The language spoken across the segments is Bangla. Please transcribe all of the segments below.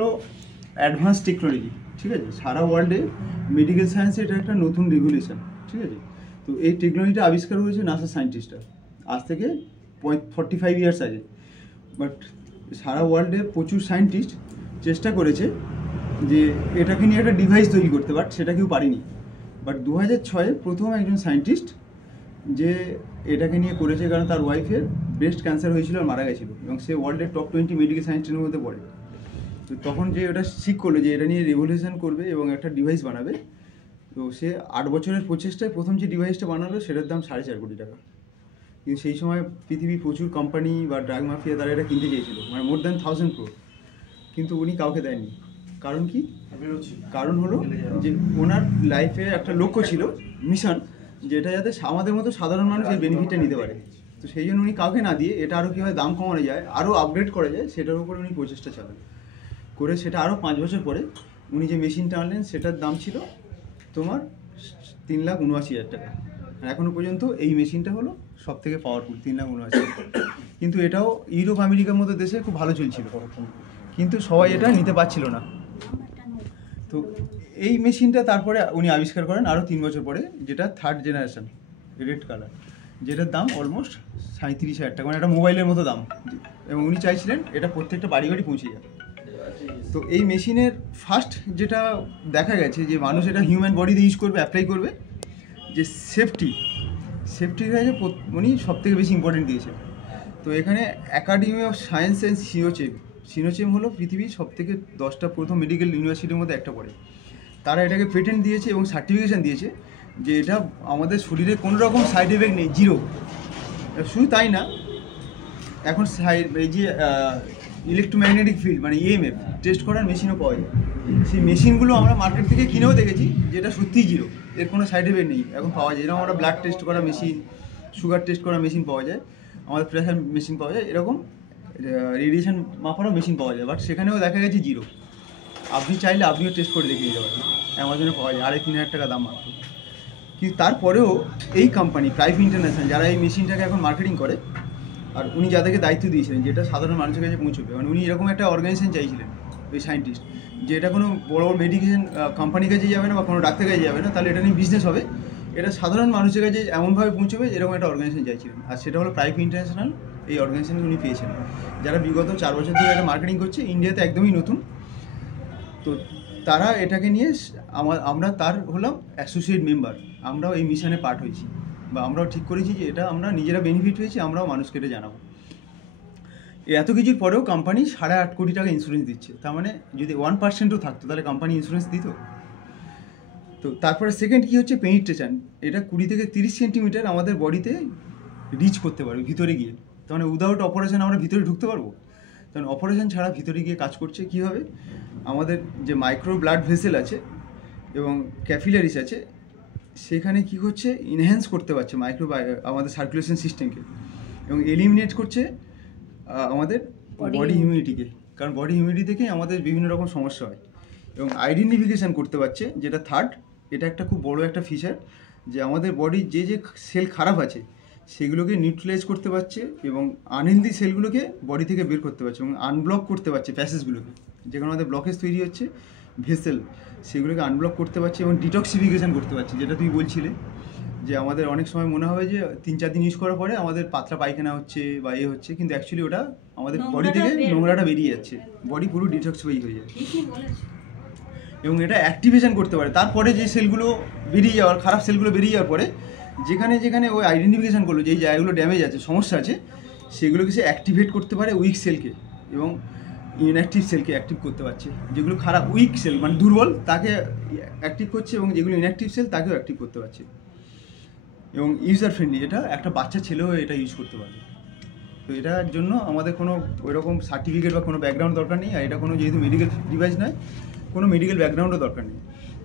হলো অ্যাডভান্স টেকনোলজি, ঠিক আছে। সারা ওয়ার্ল্ডে মেডিকেল সায়েন্সে এটা একটা নতুন রেগুলেশন, ঠিক আছে। তো এই টেকনোলজিটা আবিষ্কার হয়েছে নাসা সায়েন্টিস্টরা আজ থেকে 45 ইয়ার্স আগে। বাট সারা ওয়ার্ল্ডে প্রচুর সায়েন্টিস্ট চেষ্টা করেছে যে এটাকে নিয়ে একটা ডিভাইস তৈরি করতে, বাট সেটা কেউ পারেনি। বাট 2006-এ প্রথম একজন সায়েন্টিস্ট যে এটাকে নিয়ে করেছে, কারণ তার ওয়াইফের ব্রেস্ট ক্যান্সার হয়েছিল আর মারা গেছিলো, এবং সে ওয়ার্ল্ডের টপ 20 মেডিকেল সায়েন্টিস্টের মধ্যে পড়ে। তো তখন যে ওটা ঠিক করলো যে এটা নিয়ে রেভলিউশন করবে এবং একটা ডিভাইস বানাবে, তো সে 8 বছরের প্রচেষ্টায় প্রথম যে ডিভাইসটা বানালো সেটার দাম 4.5 কোটি টাকা। কিন্তু সেই সময় পৃথিবীর প্রচুর কোম্পানি বা ড্রাগ মাফিয়া তারা এটা কিনতে চেয়েছিল, মানে মোর দ্যান 1000 crore, কিন্তু উনি কাউকে দেননি। কারণ কি? কারণ হলো যে ওনার লাইফে একটা লক্ষ্য ছিল, মিশন, যেটা যাতে আমাদের মতো সাধারণ মানুষ এই বেনিফিটটা নিতে পারে। তো সেই জন্য উনি কাউকে না দিয়ে এটা আরও কীভাবে দাম কমানো যায়, আরও আপগ্রেড করা যায়, সেটার উপরে উনি প্রচেষ্টা চালান করে। সেটা আরও 5 বছর পরে উনি যে মেশিনটা আনলেন সেটার দাম ছিল তোমার 3,79,000 টাকা। এখনও পর্যন্ত এই মেশিনটা হলো সব থেকে পাওয়ারফুল, 3,79,000। কিন্তু এটাও ইউরোপ আমেরিকার মতো দেশে খুব ভালো চলছিল, কিন্তু সবাই এটা নিতে পারছিল না। তো এই মেশিনটা তারপরে উনি আবিষ্কার করেন আরও 3 বছর পরে, যেটা 3rd জেনারেশন রেড কালার, যেটার দাম অলমোস্ট 37,000 টাকা, মানে একটা মোবাইলের মতো দাম। এবং উনি চাইছিলেন এটা প্রত্যেকটা বাড়ি বাড়ি পৌঁছে যায়। তো এই মেশিনের ফার্স্ট যেটা দেখা গেছে যে মানুষ এটা হিউম্যান বডিতে ইউজ করবে, অ্যাপ্লাই করবে, যে সেফটির কাছে উনি সবথেকে বেশি ইম্পর্টেন্ট দিয়েছে। তো এখানে একাডেমি অফ সায়েন্স অ্যান্ড সিনোচেম হলো পৃথিবীর সবথেকে 10টা প্রথম মেডিকেল ইউনিভার্সিটির মধ্যে একটা পড়ে। তারা এটাকে পেটেন্ট দিয়েছে এবং সার্টিফিকেশান দিয়েছে যে এটা আমাদের শরীরে কোনো রকম সাইড এফেক্ট নেই, 0। শুধু তাই না, এখন এই যে ইলেকট্রোম্যাগনেটিক ফিল্ড মানে EMF টেস্ট করার মেশিনও পাওয়া যায়। সেই মেশিনগুলো আমরা মার্কেট থেকে কিনেও দেখেছি, যেটা সত্যিই 0, এর কোনো সাইড এফেক্ট নেই, এখন পাওয়া যায়। এরকম আমরা ব্লাড টেস্ট করা মেশিন, সুগার টেস্ট করা মেশিন পাওয়া যায়, আমাদের প্রেশার মেশিন পাওয়া যায়, এরকম রেডিয়েশন মাপারও মেশিন পাওয়া যায়। বাট সেখানেও দেখা গেছে 0। আপনি চাইলে আপনিও টেস্ট করে দেখিয়ে দিতে পারেন, অ্যামাজনে পাওয়া যায়, 2,500-3,000 টাকা দাম মাত্র। কিন্তু তারপরেও এই কোম্পানি প্রাইভ ইন্টারন্যাশনাল যারা এই মেশিনটাকে এখন মার্কেটিং করে, আর উনি যাদেরকে দায়িত্ব দিয়েছিলেন যেটা সাধারণ মানুষের কাছে পৌঁছবে, মানে উনি এরকম একটা অর্গানাইজেশন চাইছিলেন, ওই সায়েন্টিস্ট, যে এটা কোনো বড় বড় মেডিকেশন কোম্পানির কাছে যাবে না বা কোনো ডাক্তার কাছে যাবে না, তাহলে এটা নিয়ে বিজনেস হবে, এটা সাধারণ মানুষের কাছে এমনভাবে পৌঁছবে এরকম একটা অর্গানাইজেশন চাইছিলেন। আর সেটা হলো প্রাইভ ইন্টারন্যাশনাল। এই অর্গানাইজেশন উনি পেয়েছেন, যারা বিগত 4 বছর ধরে এটা মার্কেটিং করছে, ইন্ডিয়াতে একদমই নতুন। তো তারা এটাকে নিয়ে আমরা তার হলাম অ্যাসোসিয়েট মেম্বার, আমরাও এই মিশনে পার্ট হয়েছি, বা আমরাও ঠিক করেছি যে এটা আমরা নিজেরা বেনিফিট হয়েছি, আমরাও মানুষকে এটা জানাবো। এত কিছুর পরেও কোম্পানি 8.5 কোটি টাকা ইন্স্যুরেন্স দিচ্ছে। তার মানে যদি 1%ও থাকতো তাহলে কোম্পানি ইন্স্যুরেন্স দিত। তো তারপরে সেকেন্ড কী হচ্ছে, পেনিট্রেশন। এটা 20 থেকে 30 সেন্টিমিটার আমাদের বডিতে রিচ করতে পারবে ভিতরে গিয়ে। তার মানে উইদাউট অপারেশন আমরা ভিতরে ঢুকতে পারবো। কারণ অপারেশন ছাড়া ভিতরে গিয়ে কাজ করছে কীভাবে, আমাদের যে মাইক্রো ব্লাড ভেসেল আছে এবং ক্যাপিলারিস আছে, সেখানে কী হচ্ছে, ইনহ্যান্স করতে পারছে আমাদের সার্কুলেশন সিস্টেমকে, এবং এলিমিনেট করছে আমাদের বডি হিউমিডিটিকে। কারণ বডি হিউমিডিটি থেকেই আমাদের বিভিন্ন রকম সমস্যা হয়। এবং আইডেন্টিফিকেশান করতে পারছে, যেটা 3rd। এটা একটা খুব বড় একটা ফিচার, যে আমাদের বডির যে যে সেল খারাপ আছে সেগুলোকে নিউট্রালাইজ করতে পারছে, এবং আনহেলদি সেলগুলোকে বডি থেকে বের করতে পারছে, এবং আনব্লক করতে পারছে প্যাসেজগুলোকে, যেখানে আমাদের ব্লকেজ তৈরি হচ্ছে ভেসেল, সেগুলোকে আনব্লক করতে পারছে, এবং ডিটক্সিফিকেশান করতে পারছে, যেটা তুমি বলছিলে যে আমাদের অনেক সময় মনে হবে যে 3-4 দিন ইউজ করার পরে আমাদের পাতলা পায়খানা হচ্ছে বা হচ্ছে, কিন্তু অ্যাকচুয়ালি ওটা আমাদের বডি থেকে নোংরাটা বেরিয়ে যাচ্ছে, বডি পুরো ডিটক্সিফাই হয়ে যায়। এবং এটা অ্যাক্টিভেশন করতে পারে, তারপরে যে সেলগুলো বেরিয়ে যাওয়ার, খারাপ সেলগুলো বেরিয়ে যাওয়ার পরে যেখানে যেখানে ওই আইডেন্টিফিকেশান করলো যে এই জায়গাগুলো ড্যামেজ আছে, সমস্যা আছে, সেগুলোকে সে অ্যাক্টিভেট করতে পারে, উইক সেলকে এবং ইনঅ্যাক্টিভ সেলকে অ্যাক্টিভ করতে পারছে। যেগুলো খারাপ, উইক সেল মানে দুর্বল, তাকে অ্যাক্টিভ করছে, এবং যেগুলো ইনঅ্যাক্টিভ সেল তাকেও অ্যাক্টিভ করতে পারছে। এবং ইউজার ফ্রেন্ডলি, এটা একটা বাচ্চা ছেলেও এটা ইউজ করতে পারে। তো এটার জন্য আমাদের কোনো ওইরকম সার্টিফিকেট বা কোনো ব্যাকগ্রাউন্ড দরকার নেই, আর এটা কোনো যেহেতু মেডিকেল ডিভাইস নয়, কোনো মেডিকেল ব্যাকগ্রাউন্ডও দরকার নেই।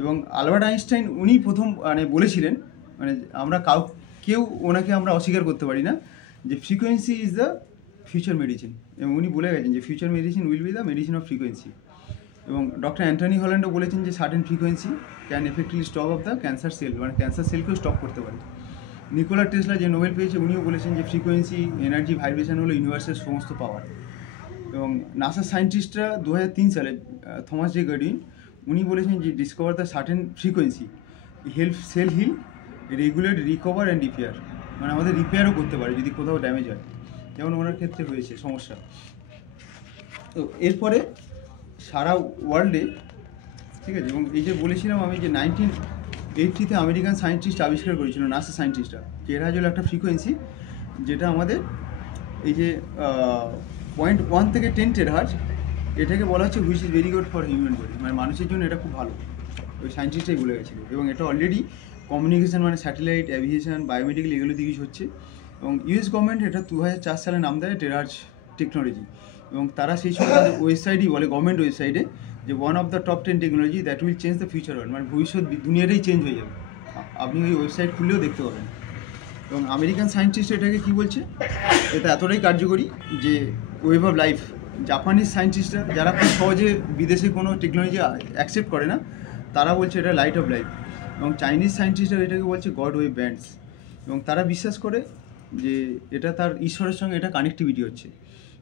এবং আলবার্ট আইনস্টাইন উনি প্রথম মানে বলেছিলেন, মানে আমরা কেউ ওনাকে আমরা অস্বীকার করতে পারি না, যে frequency is the future medicine. এবং উনি বলে গেছেন যে future medicine will be the medicine of frequency. এবং ডক্টর অ্যান্টনি হল্যান্ডও বলেছেন যে certain frequency can এফেক্টলি stop of the cancer cell, মানে ক্যান্সার সেলকেও স্টপ করতে পারে। নিকোলা টেসলা যে নোবেল পেয়েছে, উনিও বলেছেন যে ফ্রিকোয়েন্সি, এনার্জি, ভাইব্রেশন হলো ইউনিভার্সের সমস্ত পাওয়ার। এবং নাসার সায়েন্টিস্টরা 2003 সালে থমাস জে গার্ডিন উনি বলেছেন যে discover the certain frequency help cell heal regulate recover and repair, মানে আমাদের রিপেয়ারও করতে পারে যদি কোথাও ড্যামেজ হয়, যেমন ওনার ক্ষেত্রে হয়েছে সমস্যা। তো এরপরে সারা ওয়ার্ল্ডে, ঠিক আছে, এবং এই যে বলেছিলাম আমি যে 1980-তে আমেরিকান সায়েন্টিস্ট আবিষ্কার করেছিল নাসা সায়েন্টিস্টরা, টেরাহার্জ হলো একটা ফ্রিকোয়েন্সি যেটা আমাদের এই যে 0.1 থেকে 10 টেরাহার্জ, এটাকে বলা হচ্ছে which is very good for human body, মানে মানুষের জন্য এটা খুব ভালো, ওই সায়েন্টিস্টটাই বলে গেছিলো। এবং এটা অলরেডি কমিউনিকেশন মানে স্যাটেলাইট, অ্যাভিয়েশন, বায়োমেডিক্যাল এগুলোতে ইউজ হচ্ছে। এবং ইউএস গভর্নমেন্ট এটা 2004 সালে নাম দেয় টেরাহার্জ টেকনোলজি। এবং তারা সেই সময় তাদের ওয়েবসাইটই বলে, গভর্নমেন্ট ওয়েবসাইটে, যে one of the top 10 technology that will change the future world, মানে ভবিষ্যৎ দুনিয়াটাই চেঞ্জ হয়ে যাবে। আপনি ওই ওয়েবসাইট খুললেও দেখতে পাবেন। এবং আমেরিকান সায়েন্টিস্ট এটাকে কী বলছে, এটা এতটাই কার্যকরী যে ওয়েভ অফ লাইফ, জাপানিজ সায়েন্টিস্টরা যারা খুব সহজে বিদেশে কোনো টেকনোলজি অ্যাকসেপ্ট করে না, তারা বলছে এটা লাইট অফ লাইফ। এবং চাইনিজ সায়েন্টিস্টরা এটাকে বলছে গড ওয়েভ ব্যান্ডস। এবং তারা বিশ্বাস করে যে এটা তার ঈশ্বরের সঙ্গে এটা কানেক্টিভিটি হচ্ছে।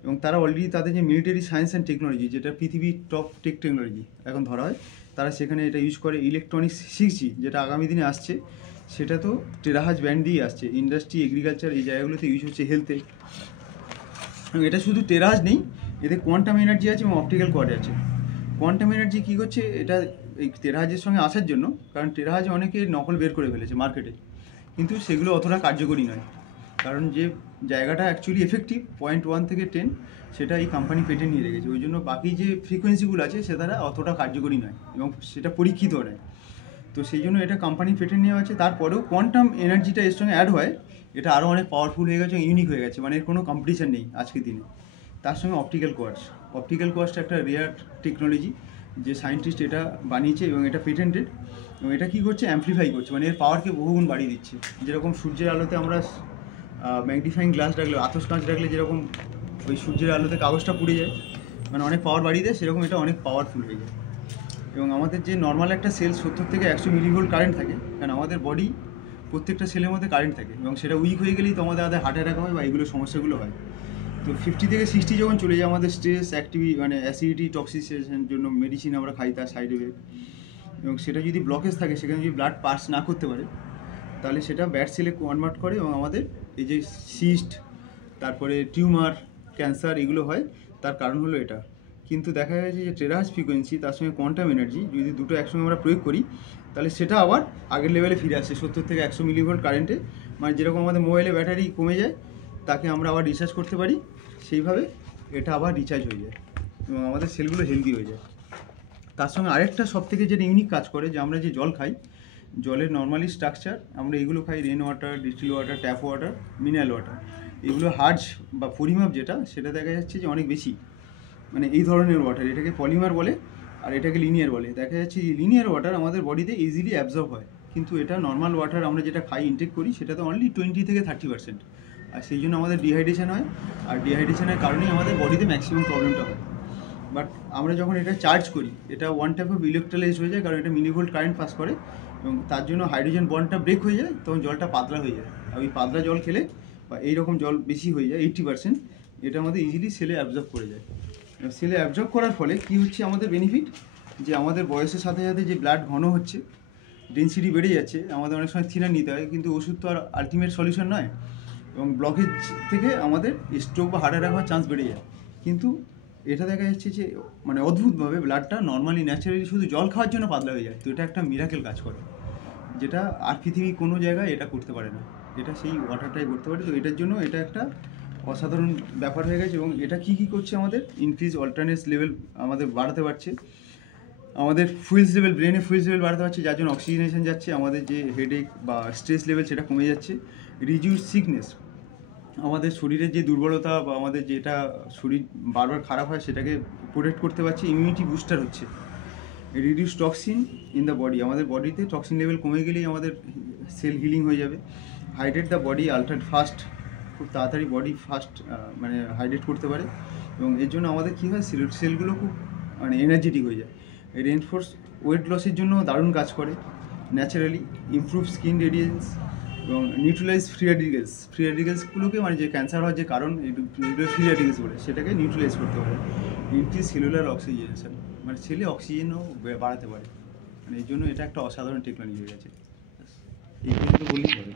এবং তারা অলরেডি তাদের যে মিলিটারি সায়েন্স অ্যান্ড টেকনোলজি, যেটা পৃথিবীর টপ টেকনোলজি এখন ধরা হয়, তারা সেখানে এটা ইউজ করে। ইলেকট্রনিক্স 6G যেটা আগামী দিনে আসছে, সেটা তো টেরাহার্জ ব্যান্ড দিয়েই আসছে। ইন্ডাস্ট্রি, এগ্রিকালচার এই জায়গাগুলোতে ইউজ হচ্ছে, হেলথে। এবং এটা শুধু টেরাহার্জ নেই, এতে কোয়ান্টাম এনার্জি আছে এবং অপটিক্যাল কোয়ার্ড আছে। কোয়ান্টাম এনার্জি কী করছে, এটা এই টেরাহার্জের সঙ্গে আসার জন্য, কারণ টেরাহার্জ অনেকে নকল বের করে ফেলেছে মার্কেটে, কিন্তু সেগুলো অতটা কার্যকরী নয়। কারণ যে জায়গাটা অ্যাকচুয়ালি এফেক্টিভ 0.1 থেকে 10, সেটা এই কোম্পানি পেটেন্ট নিয়ে রেখেছে। ওই জন্য বাকি যে ফ্রিকোয়েন্সিগুলো আছে সেটা অতটা কার্যকরী নয় এবং সেটা পরীক্ষিত নয়। তো সেই জন্য এটা কোম্পানি পেটেন্ট নেওয়া আছে। তারপরেও কোয়ান্টাম এনার্জিটা এর সঙ্গে অ্যাড হয়, এটা আরও অনেক পাওয়ারফুল হয়ে গেছে, ইউনিক হয়ে গেছে, মানে এর কোনো কম্পিটিশন নেই আজকের দিনে। তার সঙ্গে অপটিক্যাল কোয়ার্টস একটা রেয়ার টেকনোলজি, যে সায়েন্টিস্ট এটা বানিয়েছে এবং এটা পেটেন্টেড। এবং এটা কী করছে, অ্যামপ্লিফাই করছে, মানে এর পাওয়ারকে বহুগুণ বাড়িয়ে দিচ্ছে। যেরকম সূর্যের আলোতে আমরা ম্যাগনিফাইং গ্লাস রাখলে, আতশ কাঁচ রাখলে যেরকম ওই সূর্যের আলোতে কাগজটা পুড়ে যায়, মানে অনেক পাওয়ার বাড়িয়ে দেয়, সেরকম এটা অনেক পাওয়ারফুল হয়ে যায়। এবং আমাদের যে নর্মাল একটা সেল 70 থেকে 100 মিলিভোল্ট কারেন্ট থাকে, কারণ আমাদের বডি প্রত্যেকটা সেলের মধ্যে কারেন্ট থাকে, এবং সেটা উইক হয়ে গেলেই তো আমাদের হার্ট অ্যাটাক হয় বা এইগুলো সমস্যাগুলো হয়। তো 50 থেকে 60 যখন চলে যায়, আমাদের স্ট্রেস, মানে অ্যাসিডিটি, টক্সিসিটির জন্য মেডিসিন আমরা খাই, তার সাইড এফেক্ট। এবং সেটা যদি ব্লকেজ থাকে, সেখানে যদি ব্লাড পাস না করতে পারে, তাহলে সেটা ব্যাড সেলে কনভার্ট করে এবং আমাদের এই যে সিস্ট, তারপরে টিউমার, ক্যান্সার এগুলো হয়। তার কারণ হলো এটা। কিন্তু দেখা গেছে যে টেরাহার্জ ফ্রিকোয়েন্সি তার সঙ্গে কোয়ান্টাম এনার্জি যদি দুটো একসঙ্গে আমরা প্রয়োগ করি, তাহলে সেটা আবার আগের লেভেলে ফিরে আসে, 70 থেকে 100 মিলিভোল্ট কারেন্টে। মানে যেরকম আমাদের মোবাইলে ব্যাটারি কমে যায়, তাকে আমরা আবার রিচার্জ করতে পারি, সেইভাবে এটা আবার রিচার্জ হয়ে যায় এবং আমাদের সেলগুলো হেলদি হয়ে যায়। তার সঙ্গে আরেকটা সবথেকে যেটা ইউনিক কাজ করে, যে আমরা যে জল খাই, জলের নর্মালি স্ট্রাকচার আমরা এগুলো খাই, rain water, distil water, tap water, mineral water. এগুলো হার্জ বা পরিমাপ যেটা, সেটা দেখা যাচ্ছে যে অনেক বেশি, মানে এই ধরনের ওয়াটার, এটাকে পলিমার বলে আর এটাকে লিনিয়ার বলে। দেখা যাচ্ছে যে লিনিয়ার ওয়াটার আমাদের বডিতে ইজিলি অ্যাবজর্ব হয়, কিন্তু এটা নর্মাল ওয়াটার আমরা যেটা খাই, ইনটেক করি, সেটাতে অনলি 20 থেকে 30%। আর সেই জন্য আমাদের ডিহাইড্রেশন হয়, আর ডিহাইড্রেশনের কারণেই আমাদের বডিতে ম্যাক্সিমাম প্রবলেমটা হয়। বাট আমরা যখন এটা চার্জ করি, এটা ওয়ান টাইপ অফ ইলেকট্রোলাইজ হয়ে যায়, কারণ এটা মিলিভোল্ট কারেন্ট পাস করে এবং তার জন্য হাইড্রোজেন বন্ডটা ব্রেক হয়ে যায়, তখন জলটা পাতলা হয়ে যায়। আর ওই পাতলা জল খেলে বা এইরকম জল বেশি হয়ে যায় 80%, এটা আমাদের ইজিলি সেলে অ্যাবজর্ব করে যায়। সেলে অ্যাবজর্ব করার ফলে কী হচ্ছে আমাদের বেনিফিট, যে আমাদের বয়সের সাথে সাথে যে ব্লাড ঘন হচ্ছে, ডেন্সিটি বেড়ে যাচ্ছে, আমাদের অনেক সময় থিনার নিতে হয়, কিন্তু ওষুধ তো আর আলটিমেট সলিউশন নয়। এবং ব্লকেজ থেকে আমাদের স্ট্রোক বা হার্ট অ্যাটাক হওয়ার চান্স বেড়ে যায়। কিন্তু এটা দেখা যাচ্ছে যে মানে অদ্ভুতভাবে ব্লাডটা নর্মালি ন্যাচারালি শুধু জল খাওয়ার জন্য পাতলা হয়ে যায়। তো এটা একটা মিরাকেল কাজ করে, যেটা আর পৃথিবীর কোনো জায়গায় এটা করতে পারে না, এটা সেই ওয়াটারটাই করতে পারে। তো এটার জন্য এটা একটা অসাধারণ ব্যাপার হয়ে গেছে। এবং এটা কী করছে, আমাদের ইনক্রিজ অল্টারনেস লেভেল আমাদের বাড়াতে পারছে, আমাদের ফুয়েলস লেভেল, ব্রেনে ফুয়েলস লেভেল বাড়াতে পারছে, যার জন্য অক্সিজেনেশন যাচ্ছে, আমাদের যে হেডেক বা স্ট্রেস লেভেল সেটা কমে যাচ্ছে। রিডিউস সিকনেস, আমাদের শরীরের যে দুর্বলতা বা আমাদের যেটা শরীর বারবার খারাপ হয়, সেটাকে প্রোটেক্ট করতে পারছে। ইমিউনিটি বুস্টার হচ্ছে। Reduce toxin in the body, আমাদের বডিতে টক্সিন লেভেল কমে গেলেই আমাদের সেল হিলিং হয়ে যাবে। Hydrate the body ultra fast, খুব তাড়াতাড়ি বডি ফাস্ট মানে হাইড্রেট করতে পারে। এবং এর জন্য আমাদের কী হয়, সেলগুলো খুব মানে এনার্জেটিক হয়ে যায়। রেনফোর্স ওয়েট লসের জন্য দারুণ কাজ করে ন্যাচারালি। ইমপ্রুভ স্কিন রেডিয়েন্স, এবং নিউট্রালাইজ ফ্রি রেডিকেলসগুলোকে মানে যে ক্যান্সার হওয়ার যে কারণ ফ্রি রেডিকেলস বলে সেটাকে নিউট্রালাইজ করতে পারে। ইনক্রিজ সেলুলার অক্সিজেনেশন মানে ছেলে অক্সিজেনও বাড়াতে পারে, মানে এই জন্য এটা একটা অসাধারণ টেকনোলজি হয়ে গেছে। এইগুলো তো বললেই হবে।